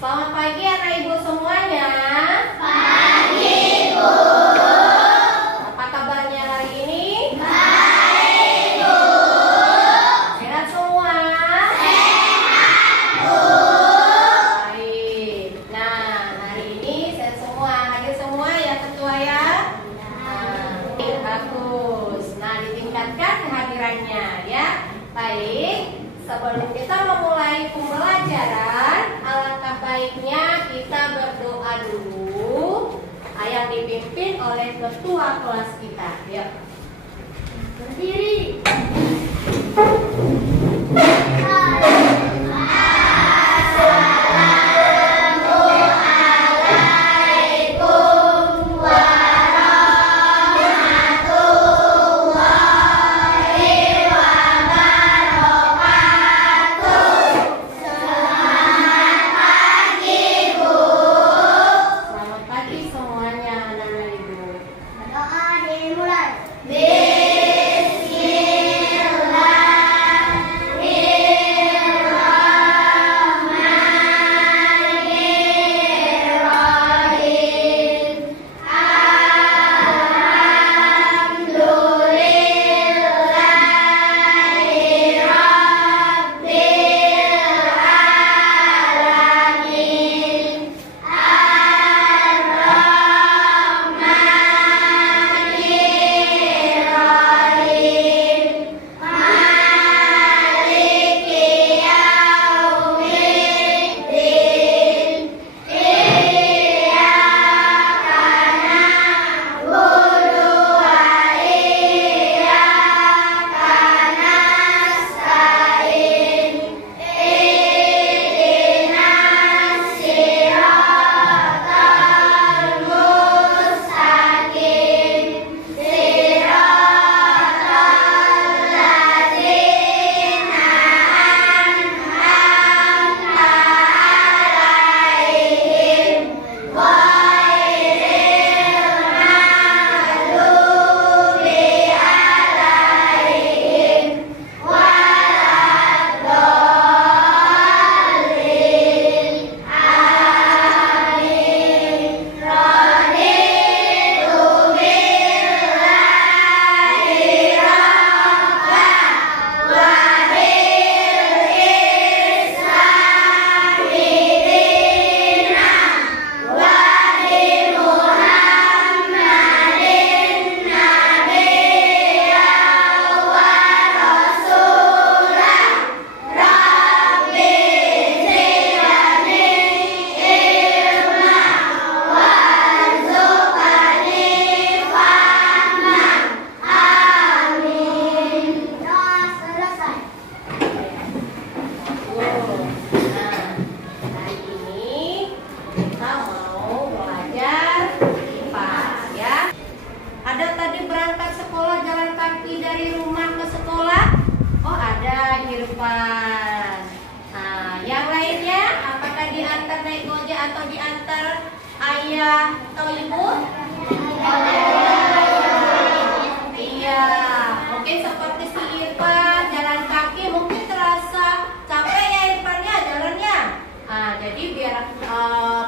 Selamat pagi anak ibu semuanya. Pagi, Bu. Apa kabarnya hari ini? Baik, Bu. Sehat semua? Sehat, Bu. Baik. Nah, hari ini sehat semua. Hadir semua ya ketua ya? Bagus. Nah, ditingkatkan kehadirannya ya. Baik. Sebelum kita memulai pembelajaran, alangkah baiknya kita berdoa dulu yang dipimpin oleh ketua kelas kita. Yuk. Berdiri. Selamat pagi semuanya anak-anak ibu. Doa dimulai. Bismillahirrahmanirrahim. Alhamdulillahirrabbilalamin. Ar-Rahmanirrahim. Maliki yaumiddin. Iyyaka na'budu wa iyyaka nasta'in. Ihdinas siratal mustaqim. Siratal ladzina an'amta 'alaihim ghairil maghdubi 'alaihim waladdallin. Amin. Raditu billahi rabban wa bil islami dinan wa bi Muhammadin nabiyyan wa rasulan. Rabbi zidni ilma warzuqni fahman. Amin. Doa selesai. Nah, hari ini kita mau belajar IPA ya. Ada tadi berangkat sekolah jalan kaki dari rumah ke sekolah? Oh, ada Irfan. Nah, yang lainnya apakah diantar naik gojek atau diantar ayah atau ibu? Iya, mungkin seperti si Irfan jalan kaki mungkin terasa capek ya Irfannya jalannya. Nah, jadi biar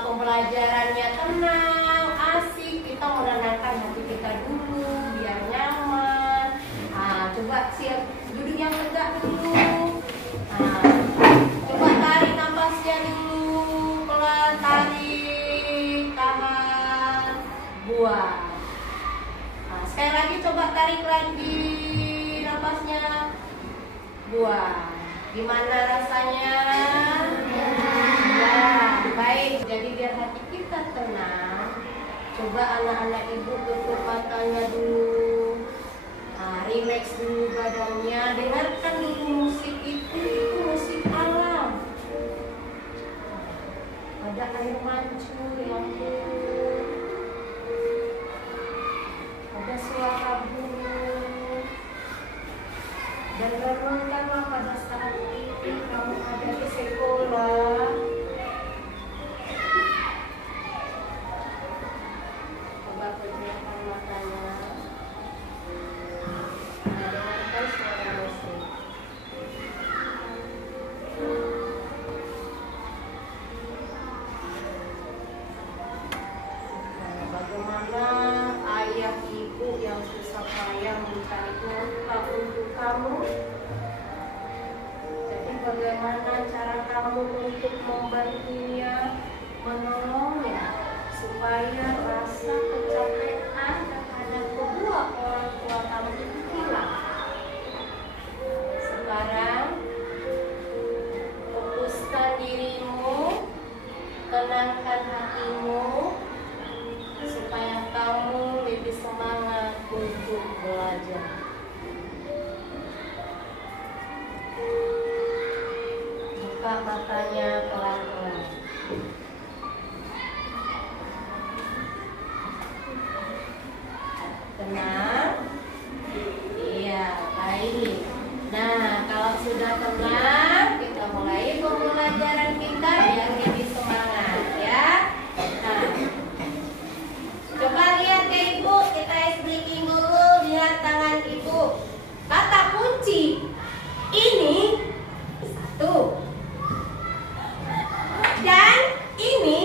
pembelajarannya tenang, asik, kita menenangkan hati kita dulu biar nyaman. Coba duduk yang tegak dulu. Coba tarik nafasnya dulu, pelan tarik, tahan, buang. Sekali lagi coba tarik lagi nafasnya, buang. Gimana rasanya? Ya, baik. Jadi biar hati kita tenang, coba anak-anak ibu tutup matanya dulu. Relax dulu badannya, dengarkan dulu musik itu musik alam. Ada air mancur yang ada suara burung. Dan renungkanlah pada saat ini kamu ada di sekolah. Coba pejamkan matanya. Dengarkan suara musik. untuk membantunya, menolongnya, supaya rasa kecapean terhadap kedua orang tua kamu itu hilang. Sekarang fokuskan dirimu, tenangkan hatimu, supaya kamu lebih semangat untuk belajar. Buka matanya pelan-pelan. Tenang. Iya, baik. Nah, kalau sudah tenang, kita mulai pembelajaran kita biar lebih semangat ya. Nah, coba lihat ke ibu, kita expliking dulu, lihat tangan ibu. Kata kunci ini satu dan ini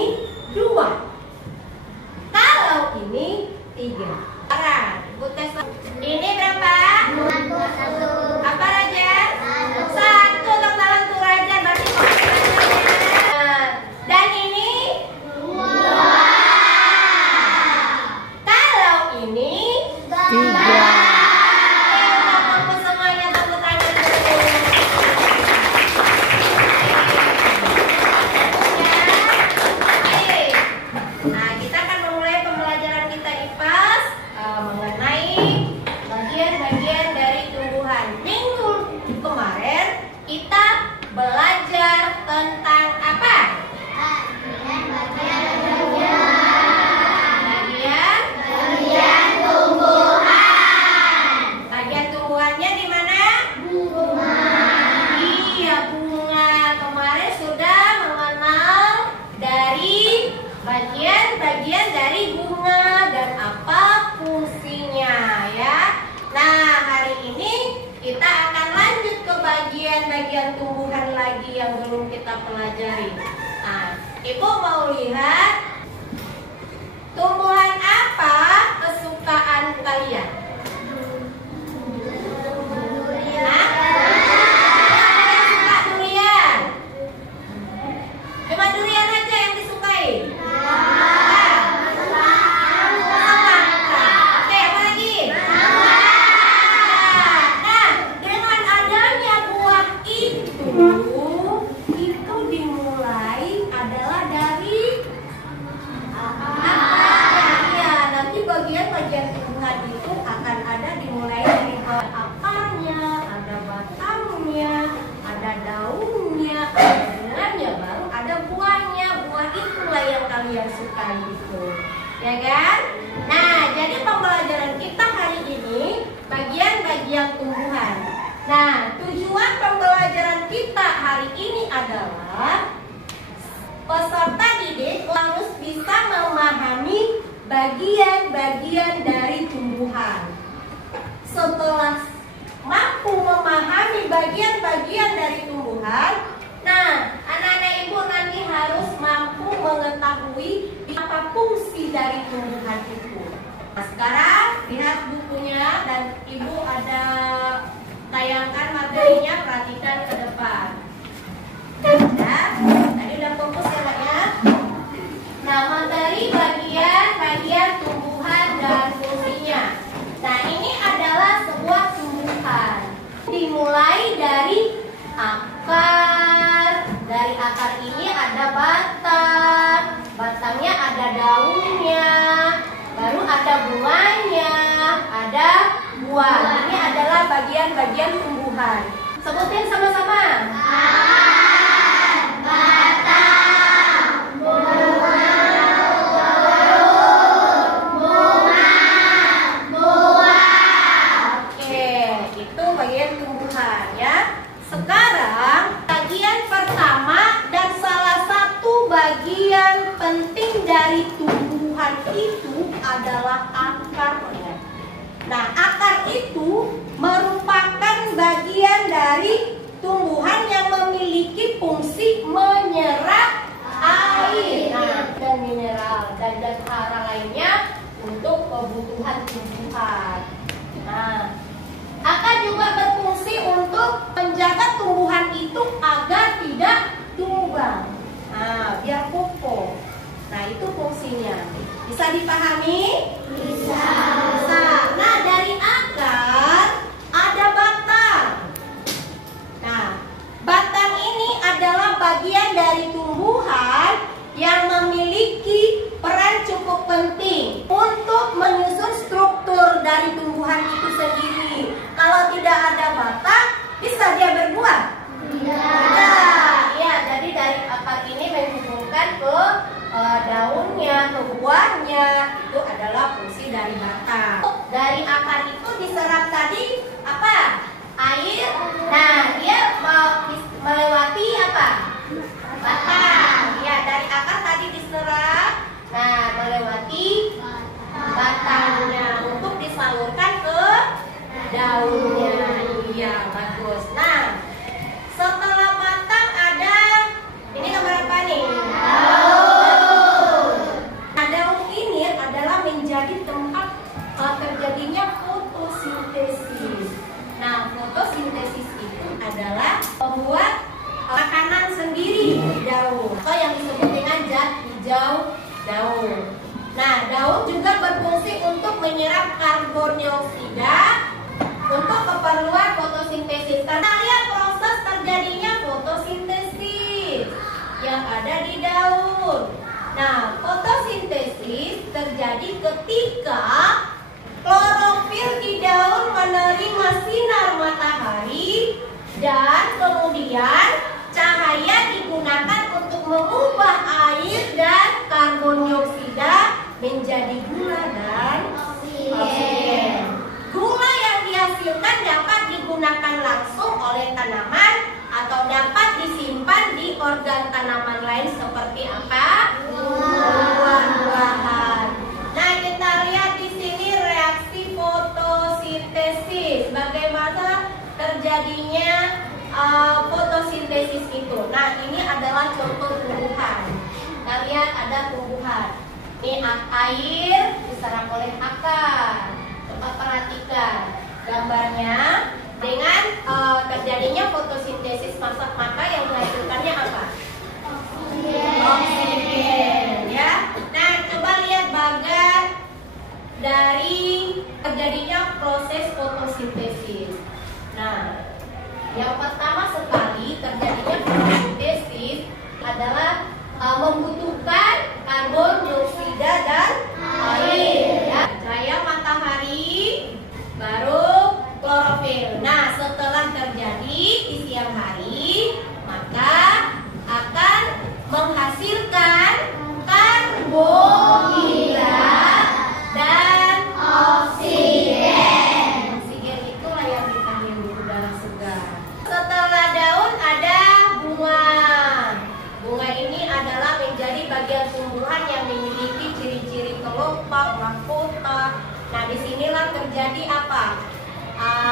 dua. Kalau ini tiga. Sekarang ibu tes. Ini berapa? Apa Raja? Satu. Untuk tangan tuh Raja, berarti dan ini dua. Kalau ini tiga. Semuanya tepuk tangan dulu. Nah, kita akan memulai pembelajaran kita IPAS mengenai bagian-bagian dari tumbuhan. Minggu kemarin kita belajar tentang apa? Bagian tumbuhan. Bagian tumbuhannya di mana? Bunga. Iya, bunga. Kemarin sudah mengenal dari bagian-bagian dari bunga dan apa fungsinya ya. Nah, hari ini kita akan lanjut ke bagian-bagian tumbuhan lagi yang belum kita pelajari. Nah, Ibu mau lihat tumbuhan apa kesukaan kalian? Hah? Yang suka durian? Cuma durian aja yang disukai? Oke, apa lagi? Nah, dengan adanya buah itu dimulai adalah dari akarnya. Nanti bagian-bagian tumbuhan itu akan ada dimulai dari akarnya, ada batangnya, ada daunnya, ada bunganya, baru ada buahnya. Buah itulah yang kalian sukai itu, ya kan? Nah, jadi pembelajaran kita hari ini bagian-bagian tumbuhan. Nah, tujuan pembelajaran kita hari ini adalah peserta didik harus bisa memahami bagian-bagian dari tumbuhan. Setelah mampu memahami bagian-bagian dari tumbuhan, nah, anak-anak ibu nanti harus mampu mengetahui apa fungsi dari tumbuhan itu. Nah, sekarang lihat bukunya dan ibu ada tayangkan materinya, perhatikan ke depan. Ya, tadi udah fokus ya Pak ya. Nah, materi bagian tumbuhan dan fungsinya. Nah, ini adalah sebuah tumbuhan. Dimulai dari akar. Dari akar ini ada batang. Batangnya ada daunnya. Baru ada bunganya. Ada buah. Ini adalah bagian-bagian tumbuhan. Sebutin sama-sama. Batang, bunga, buah. Oke, itu bagian tumbuhan ya. Sekarang bagian pertama dan salah satu bagian penting dari tumbuhan itu adalah akarnya. Nah, akar itu merupakan bagian dari tumbuhan yang memiliki fungsi menyerap air, dan mineral dan hara lainnya untuk kebutuhan tumbuhan. Nah, akar juga berfungsi untuk menjaga tumbuhan itu agar tidak tumbuh berlubang. Nah, biar kokoh. Nah, itu fungsinya. Bisa dipahami? Bisa. Bisa. Nah, dari akar ada batang. Nah, batang ini adalah bagian dari tumbuhan yang memiliki peran cukup penting untuk menyusun struktur dari tumbuhan itu sendiri. Kalau tidak ada batang, bisa dia berbuah? Tidak. Ya, jadi dari akar ini menghubungkan ke daunnya, ke buahnya. Itu adalah fungsi dari batang. Dari akar itu diserap tadi apa? Air. Nah, dia melewati apa? Batang. Ya, dari akar tadi diserap. Nah, melewati batangnya untuk disalurkan ke daunnya. Iya, bagus. Nah, setelah batang ada, ini gambar apa nih? Daun. Nah, daun ini adalah menjadi tempat terjadinya fotosintesis. Nah, fotosintesis itu adalah membuat makanan sendiri di daun atau yang disebut dengan zat hijau daun. Nah, daun juga berfungsi untuk menyerap karbon dioksida untuk keperluan fotosintesis. Karena lihat proses terjadinya fotosintesis yang ada di daun. Nah, fotosintesis terjadi ketika klorofil di daun menerima sinar matahari dan kemudian cahaya digunakan untuk mengubah air dan karbon dioksida menjadi gula dan oksigen. Gula yang dihasilkan dapat digunakan langsung oleh tanaman atau dapat disimpan di organ tanaman lain seperti apa? Buah-buahan. Nah, kita lihat di sini reaksi fotosintesis. Bagaimana terjadinya fotosintesis itu. Nah, ini adalah contoh tumbuhan. Kita lihat ada tumbuhan. Ini air diserap oleh akar. Coba perhatikan gambarnya. Dengan terjadinya fotosintesis, maka yang dihasilkannya apa? Oksigen. Ya. Nah, coba lihat bagan dari terjadinya proses fotosintesis. Nah, yang pertama sekali terjadinya fotosintesis adalah membutuhkan karbon dioksida dan air. Ya. Cahaya matahari baru klorofil. Nah, setelah terjadi di siang hari, maka akan menghasilkan karbohidrat dan oksigen. Oksigen itulah yang dipanggil di udara segar. Setelah daun ada bunga. Bunga ini adalah menjadi bagian tumbuhan yang memiliki ciri-ciri kelopak, mahkota. Nah, disinilah terjadi apa?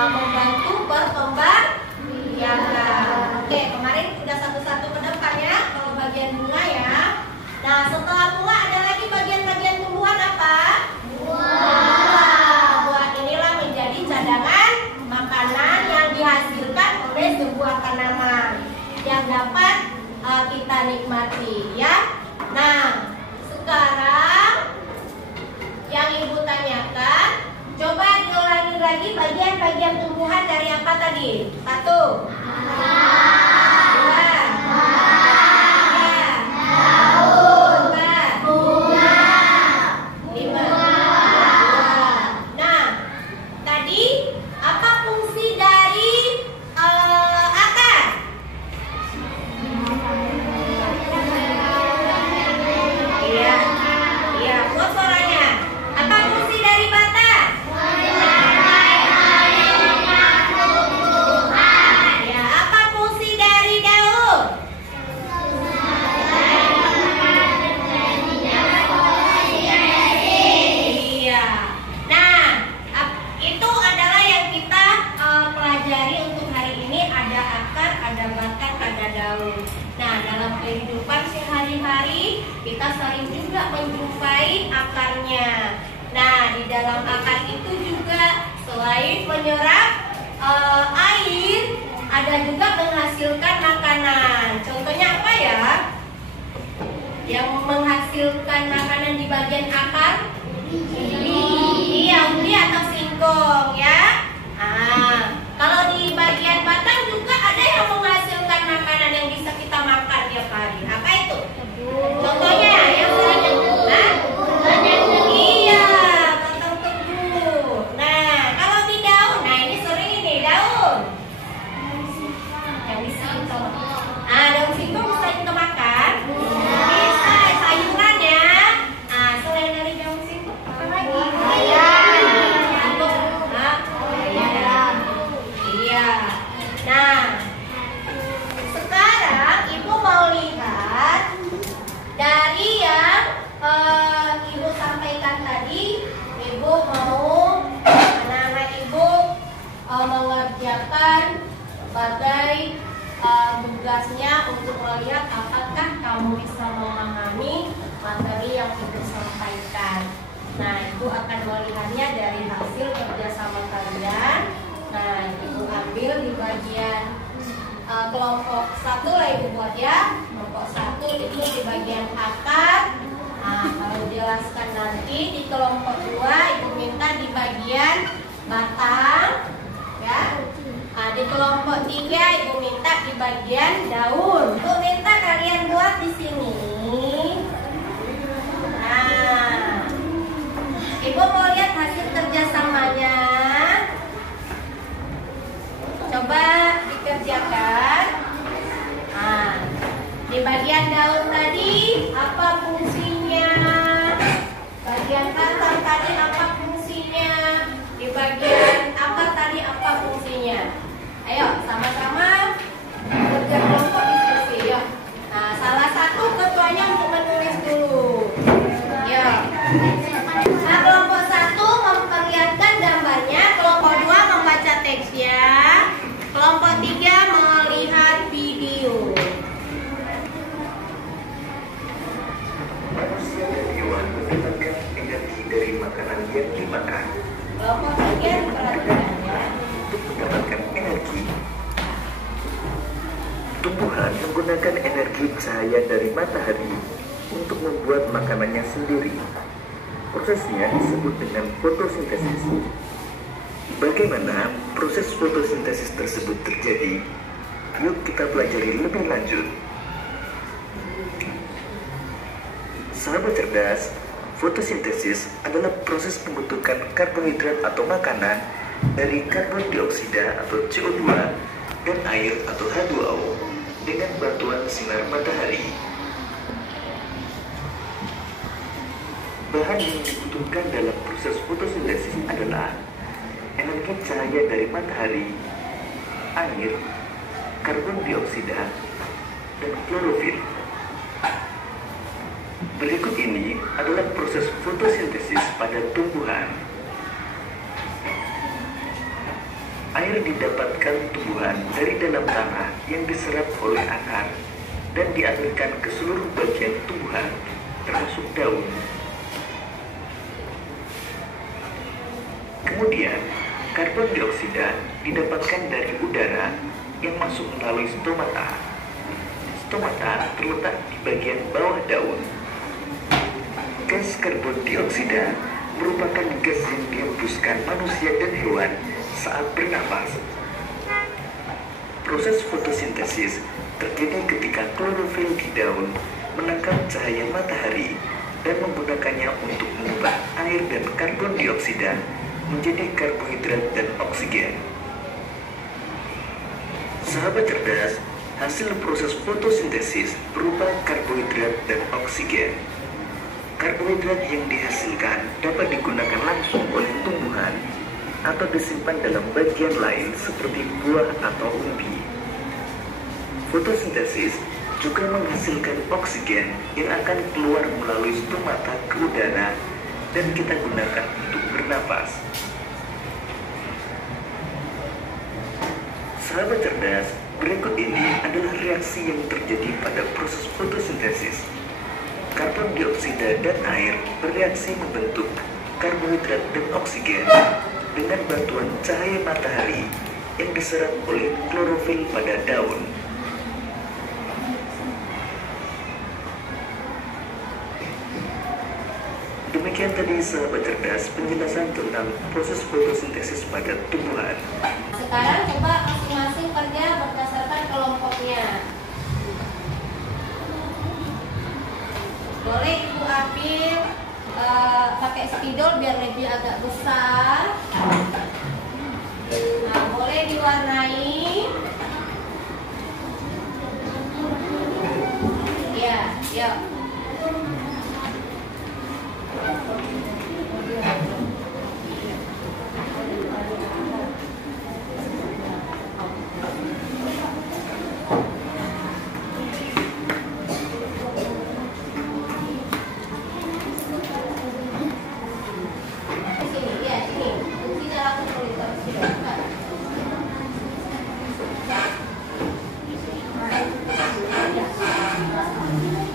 Membantu berkembang biakan. Oke, kemarin sudah satu-satu ke depan ya, kalau bagian bunga ya. Nah, setelah bunga ada lagi bagian-bagian tumbuhan apa? Buah. Buah inilah menjadi cadangan makanan yang dihasilkan oleh sebuah tanaman yang dapat kita nikmati ya. Nah, sekarang yang ibu tanyakan, coba diulangi lagi bagian-bagian tumbuhan dari apa tadi? 1, 2, 3, 4, bunga, 5. Nah, tadi apa fungsi dari akar? Iya, iya, buat suaranya. Apa fungsi dari batang? Ya, apa fungsi dari daun? Iya. Nah, itu adalah yang kita pelajari untuk hari ini. Ada akar, ada batang, ada daun. Nah, dalam kehidupan sehari-hari kita sering juga menjumpai akarnya. Nah, di dalam akar itu juga selain menyerap air, ada juga menghasilkan makanan. Contohnya apa ya? Yang menghasilkan makanan di bagian akar? Iya, umbi atau singkong ya. Kalau di bagian batang juga ada yang menghasilkan makanan yang bisa kita makan tiap hari. Apa itu? Contohnya yang sering iya, batang tebu. Nah, kalau di daun, nah ini sering ini daun. Yang disingkong. Daun singkong bisa kita makan. Bisa, sayuran ya. Selain dari daun singkong, apa lagi? Iya. Nah, sekarang Ibu mau lihat dari yang Ibu sampaikan tadi. Ibu mau anak-anak Ibu mengerjakan sebagai tugasnya untuk melihat apakah kamu bisa memahami materi yang Ibu sampaikan. Nah, Ibu akan melihatnya dari hasil kerjasama kalian. Nah, Ibu ambil di bagian kelompok 1 lah Ibu buat ya. Kelompok 1 itu di bagian akar. Kalau dijelaskan nanti di kelompok 2 Ibu minta di bagian batang ya. Di kelompok 3 Ibu minta di bagian daun. Ibu minta kalian buat di sini. Nah, Ibu mau lihat hasil kerjasamanya. Coba dikerjakan. Di bagian daun tadi apa fungsinya? Bagian batang tadi apa fungsinya? Di bagian akar tadi apa fungsinya? Ayo sama-sama kerja kelompok diskusi. Yuk. Nah, salah satu ketuanya untuk menulis dulu. Yuk. Nah, kelompok 1 memperlihatkan gambarnya, kelompok 2 membaca teksnya, kelompok 3 melihat video. Manusia dan hewan mendapatkan energi dari makanan yang dimakan. Kelompok 3 diperhatikan ya. Untuk mendapatkan energi, tumbuhan menggunakan energi cahaya dari matahari untuk membuat makanannya sendiri. Prosesnya disebut dengan fotosintesis. Bagaimana proses fotosintesis tersebut terjadi? Yuk kita pelajari lebih lanjut. Sahabat cerdas, fotosintesis adalah proses pembentukan karbohidrat atau makanan dari karbon dioksida atau CO2 dan air atau H2O dengan bantuan sinar matahari. Bahan yang dibutuhkan dalam proses fotosintesis adalah energi cahaya dari matahari, air, karbon dioksida, dan klorofil. Berikut ini adalah proses fotosintesis pada tumbuhan. Air didapatkan tumbuhan dari dalam tanah yang diserap oleh akar dan dialirkan ke seluruh bagian tumbuhan, termasuk daun. Kemudian, karbon dioksida didapatkan dari udara yang masuk melalui stomata. Stomata terletak di bagian bawah daun. Gas karbon dioksida merupakan gas yang dihembuskan manusia dan hewan saat bernapas. Proses fotosintesis terjadi ketika klorofil di daun menangkap cahaya matahari dan menggunakannya untuk mengubah air dan karbon dioksida menjadi karbohidrat dan oksigen. Sahabat cerdas, hasil proses fotosintesis berupa karbohidrat dan oksigen. Karbohidrat yang dihasilkan dapat digunakan langsung oleh tumbuhan atau disimpan dalam bagian lain seperti buah atau umbi. Fotosintesis juga menghasilkan oksigen yang akan keluar melalui stomata ke udara dan kita gunakan untuk bernapas. Sahabat cerdas, berikut ini adalah reaksi yang terjadi pada proses fotosintesis. Karbon dioksida dan air bereaksi membentuk karbohidrat dan oksigen dengan bantuan cahaya matahari yang diserap oleh klorofil pada daun. Demikian tadi sahabat cerdas penjelasan tentang proses fotosintesis pada tumbuhan. Sekarang coba masing-masing kerja berdasarkan kelompoknya. Boleh Ibu ambil pakai spidol biar lebih agak besar. Nah, boleh diwarnai. Ya, ya.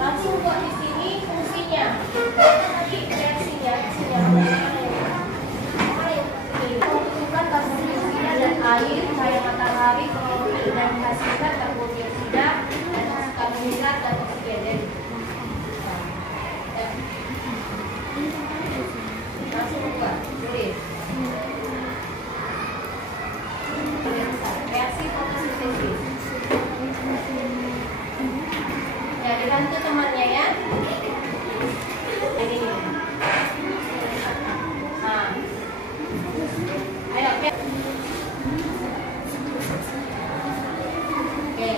Langsung buat di sini fungsinya. Tadi reaksinya, menentukan karbon dioksida dan air, cahaya matahari, klorofil dan dihasilkan karbon dioksida dan karbonhidrat dan oksigen. Langsung buat, tulis. Reaksi fotosintesis. Ya, dibantu temannya ya. Ini. Nah. Ayo, ya. Oke.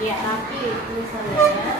Ya, rapi tulisannya.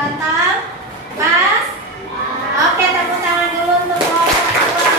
batang, pas. Oke, tepuk tangan dulu untuk kelompok 2.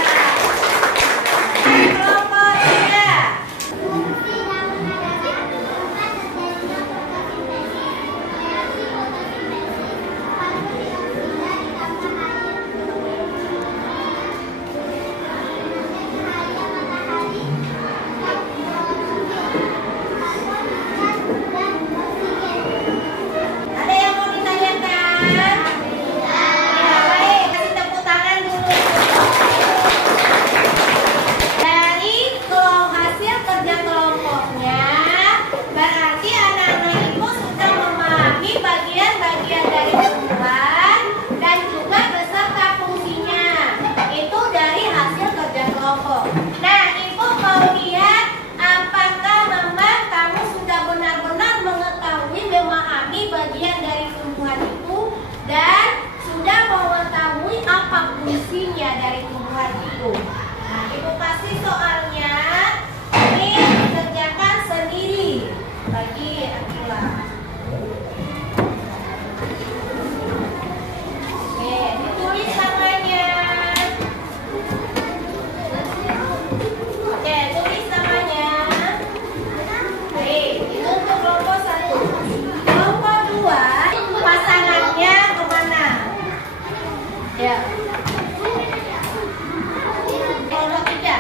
Masih soalnya ini dikerjakan sendiri bagi Akila. Oke, ditulis namanya. Oke, tulis namanya. Oke, itu untuk kelompok 1. Kelompok 2, pasangannya kemana? Ya. Kelompok 3. Ya.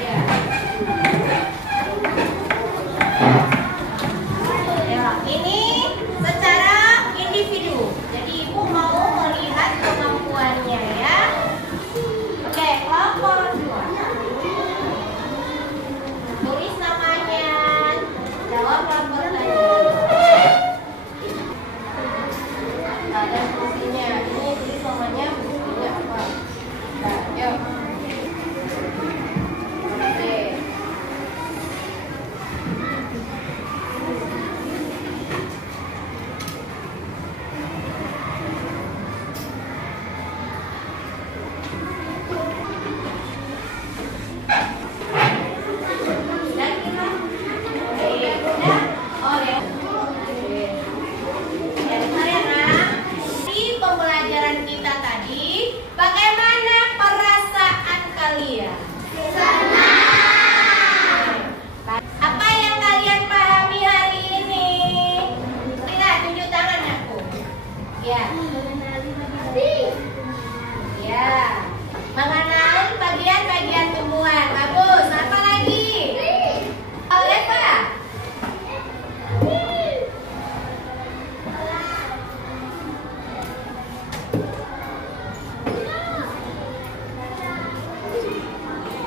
Ya. Ya, ini secara individu. Jadi ibu mau melihat kemampuannya ya. Oke, kelompok 2. Tulis namanya. Jawab rapor tadi. Ada fungsinya. Ini tulis namanya, fungsinya apa? Nah, yuk. Oke. Sudah kita? Oke, sudah? Oh ya. Oke. Ya, bentar ya, Nak. Di pembelajaran kita tadi, bagaimana perasaan kalian? Apa yang kalian pahami hari ini? Lihat, tunjuk tangan aku. Ya. Ya. Mengenali bagian-bagian tumbuhan. Bagus. Apa lagi? Oh, Eva.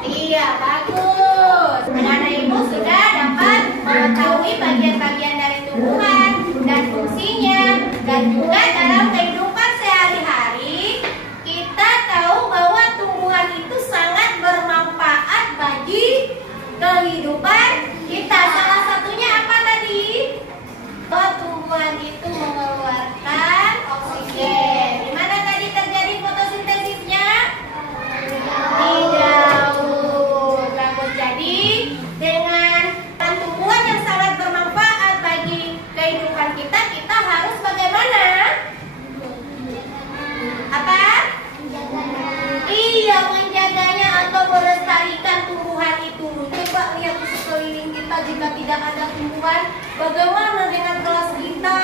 Iya, bagus. Anak-anak ibu sudah dapat mengetahui bagian-bagian dari tumbuhan dan fungsinya, dan juga dalam kehidupan sehari-hari kita tahu bahwa tumbuhan itu sangat bermanfaat bagi kehidupan kita. Salah satunya apa tadi? Bahwa tumbuhan itu mengeluarkan oksigen. Di mana tadi terjadi fotosintesisnya? Di daun. Bagus. Jadi dengan tumbuhan yang sangat bermanfaat bagi kehidupan kita, kita harus bagaimana? Apa? Iya, menjaganya atau melestarikan tumbuhan itu. Coba lihat di sekeliling kita, jika tidak ada tumbuhan, bagaimana dengan kelas kita?